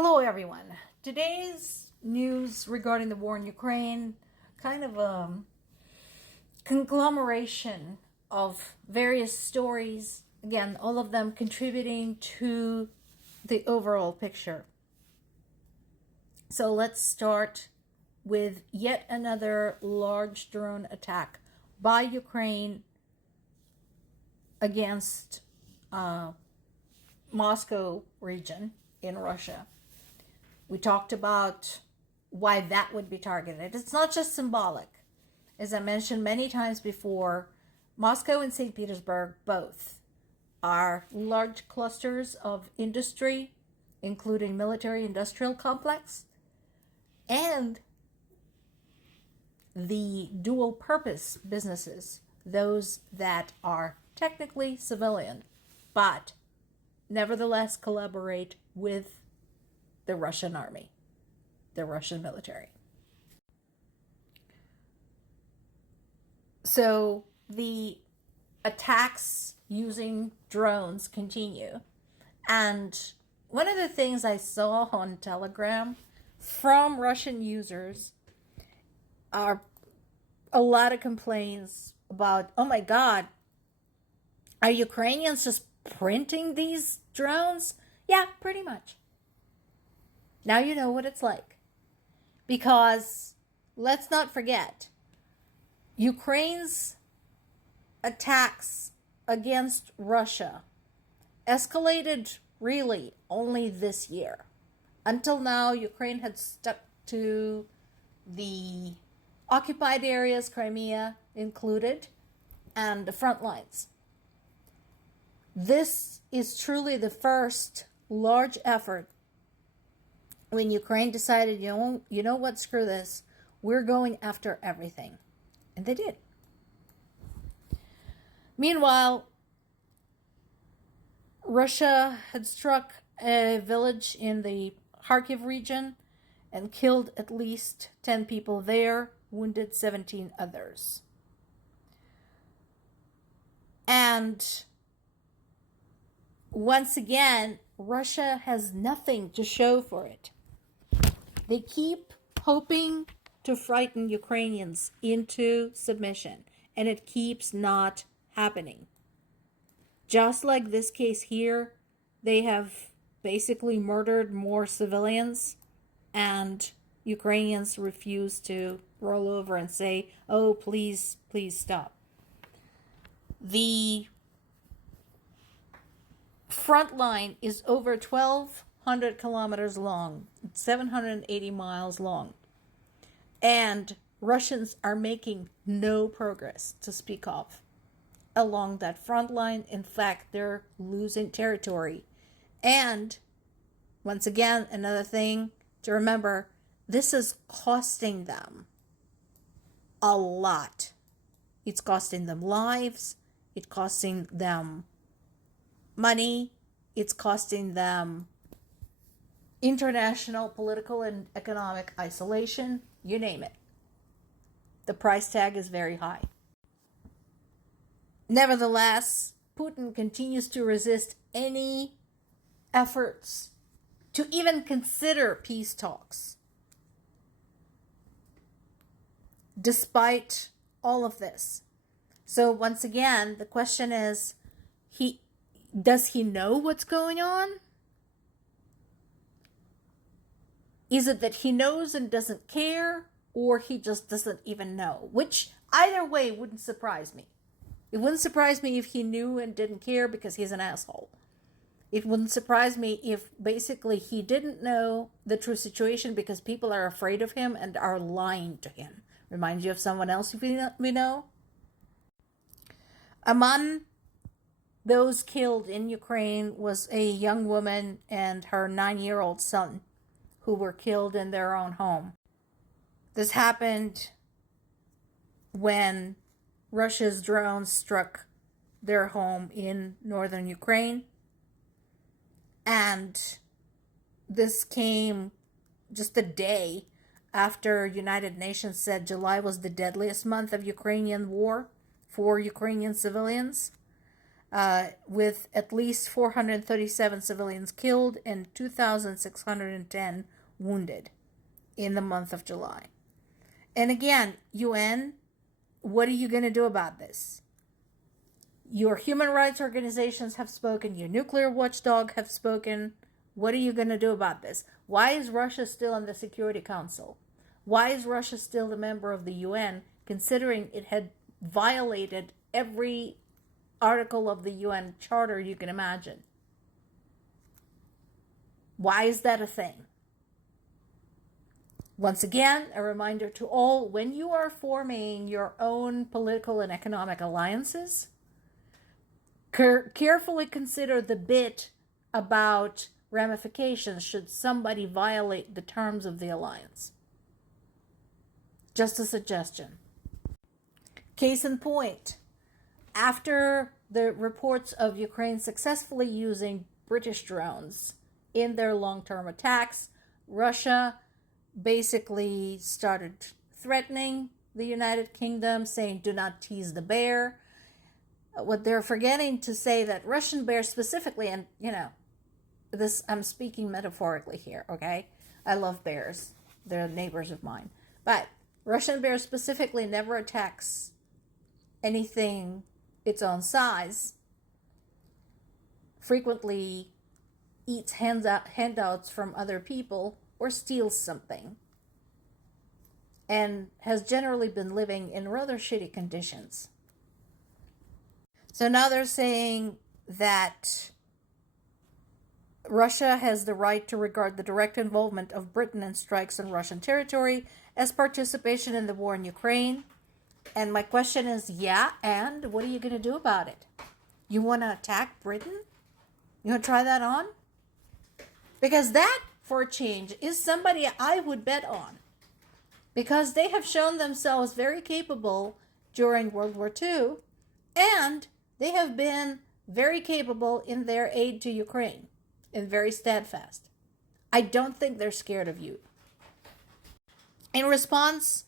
Hello, everyone. Today's news regarding the war in Ukraine, kind of a conglomeration of various stories, again, all of them contributing to the overall picture. So let's start with yet another large drone attack by Ukraine against Moscow region in Russia. We talked about why that would be targeted. It's not just symbolic. As I mentioned many times before, Moscow and St. Petersburg both are large clusters of industry, including military industrial complex, and the dual purpose businesses, those that are technically civilian, but nevertheless collaborate with the Russian army, the Russian military. So the attacks using drones continue. And one of the things I saw on Telegram from Russian users are a lot of complaints about, oh my God, are Ukrainians just printing these drones? Yeah, pretty much. Now you know what it's like. Because let's not forget, Ukraine's attacks against Russia escalated really only this year. Until now, Ukraine had stuck to the occupied areas, Crimea included, and the front lines. This is truly the first large effort when Ukraine decided, you know what, screw this, we're going after everything. And they did. Meanwhile, Russia had struck a village in the Kharkiv region and killed at least 10 people there, wounded 17 others. And once again, Russia has nothing to show for it. They keep hoping to frighten Ukrainians into submission, and it keeps not happening. Just like this case here, they have basically murdered more civilians, and Ukrainians refuse to roll over and say, oh, please, please stop. The front line is over 1,200 kilometers long, 780 miles long, and Russians are making no progress to speak of along that front line. In fact, they're losing territory. And once again, another thing to remember, this is costing them a lot. It's costing them lives, it's costing them money, it's costing them international political and economic isolation, you name it. The price tag is very high. Nevertheless, Putin continues to resist any efforts to even consider peace talks. Despite all of this. So once again, the question is, does he know what's going on? Is it that he knows and doesn't care, or he just doesn't even know? Which, either way, wouldn't surprise me. It wouldn't surprise me if he knew and didn't care because he's an asshole. It wouldn't surprise me if basically he didn't know the true situation because people are afraid of him and are lying to him. Reminds you of someone else we know? Among those killed in Ukraine was a young woman and her 9-year-old son who were killed in their own home. This happened when Russia's drones struck their home in northern Ukraine. And this came just a day after United Nations said July was the deadliest month of Ukrainian war for Ukrainian civilians. with at least 437 civilians killed and 2,610 wounded in the month of July. And again, UN, what are you going to do about this? Your human rights organizations have spoken. Your nuclear watchdog have spoken. What are you going to do about this? Why is Russia still in the Security Council? Why is Russia still a member of the UN, considering it had violated every article of the UN Charter you can imagine? Why is that a thing? Once again, a reminder to all, when you are forming your own political and economic alliances, carefully consider the bit about ramifications should somebody violate the terms of the alliance. Just a suggestion. Case in point, after the reports of Ukraine successfully using British drones in their long-term attacks, Russia basically started threatening the United Kingdom, saying, do not tease the bear. What they're forgetting to say that Russian bears specifically, and this, I'm speaking metaphorically here, okay? I love bears. They're neighbors of mine. But Russian bear specifically never attacks anything its own size, frequently eats handouts from other people or steals something, and has generally been living in rather shitty conditions. So now they're saying that Russia has the right to regard the direct involvement of Britain in strikes on Russian territory as participation in the war in Ukraine. And my question is, yeah, and what are you going to do about it? You want to attack Britain? You want to try that on? Because that, for a change, is somebody I would bet on. Because they have shown themselves very capable during World War II, and they have been very capable in their aid to Ukraine and very steadfast. I don't think they're scared of you. In response,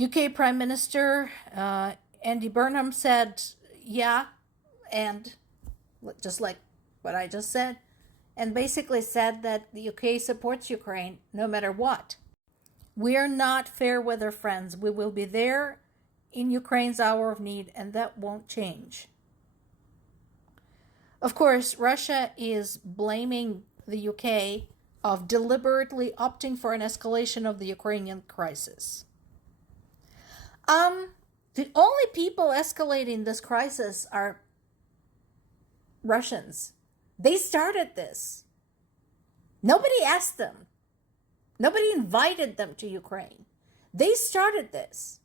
UK Prime Minister Andy Burnham said, yeah, and just like what I just said, and basically said that the UK supports Ukraine no matter what. We are not fair weather friends. We will be there in Ukraine's hour of need, and that won't change. Of course, Russia is blaming the UK of deliberately opting for an escalation of the Ukrainian crisis. The only people escalating this crisis are Russians. They started this. Nobody asked them. Nobody invited them to Ukraine. They started this.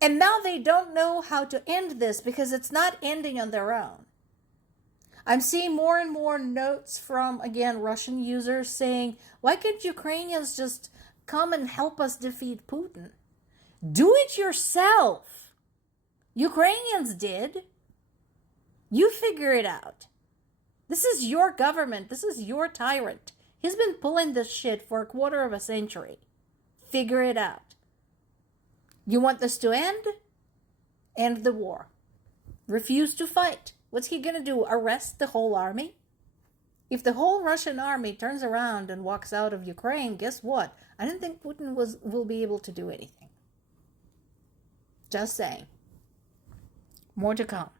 And now they don't know how to end this because it's not ending on their own. I'm seeing more and more notes from, again, Russian users saying, why can't Ukrainians just come and help us defeat Putin? Do it yourself. Ukrainians did. You figure it out. This is your government. This is your tyrant. He's been pulling this shit for a quarter of a century. Figure it out. You want this to end? End the war. Refuse to fight. What's he going to do? Arrest the whole army? If the whole Russian army turns around and walks out of Ukraine, guess what? I don't think Putin will be able to do anything. Just saying. More to come.